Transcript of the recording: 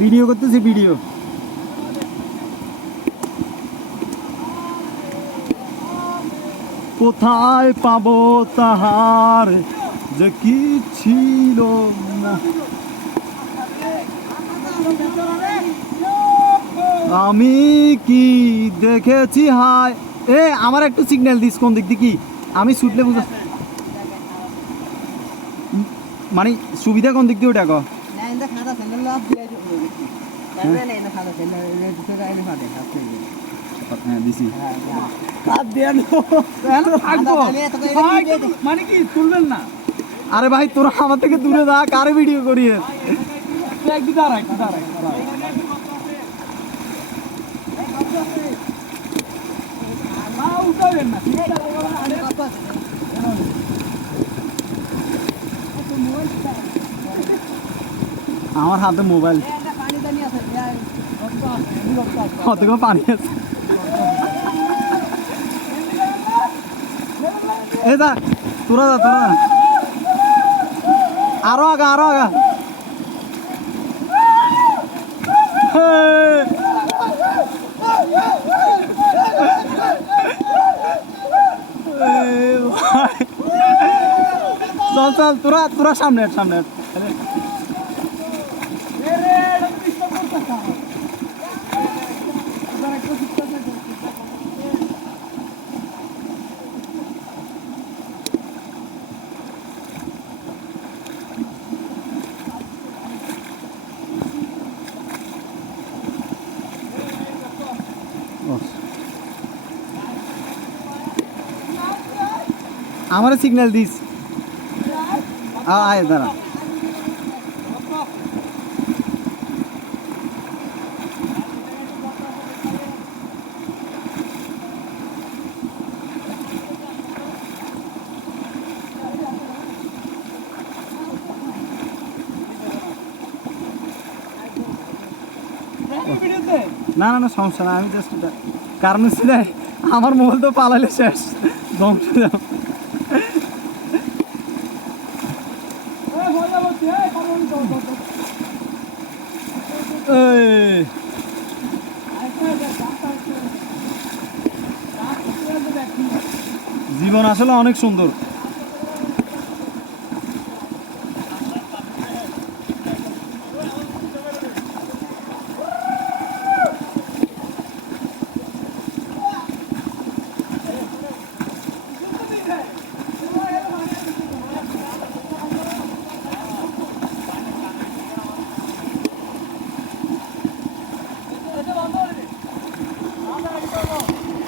Video করতেছি video. কোথায় পাবো তাহার যে কি ছিল না। আমি কি দেখেছি হায়। এ আমার একটু সিগন্যাল দিস কোন দিক দিয়ে কি আমি ছুটলে বুঝা মানে সুবিধা কোন দিক দিয়ে ওটা কো। হ্যাঁ দিছি মানে কি তুলবেন না। আরে ভাই তোরা আমার থেকে দূরে যা কারে ভিডিও করিয়ে একটু দাঁড়া একটু দাঁড়া। আমার হাতে মোবাইল কতক্ষণ পানি আছে। এই দা তোরা যা তোরা আরো আগা আরো আগা। চল চল তোরা তোরা সামনে সামনে। আমার সিগন্যাল দিস আয় দাঁড়া। না না না সমস্যা না আমি জাস্ট কারণ হচ্ছে আমার মোবাইল তো পালাইলে শেষ ধ্বংস। জীবন আসলে অনেক সুন্দর।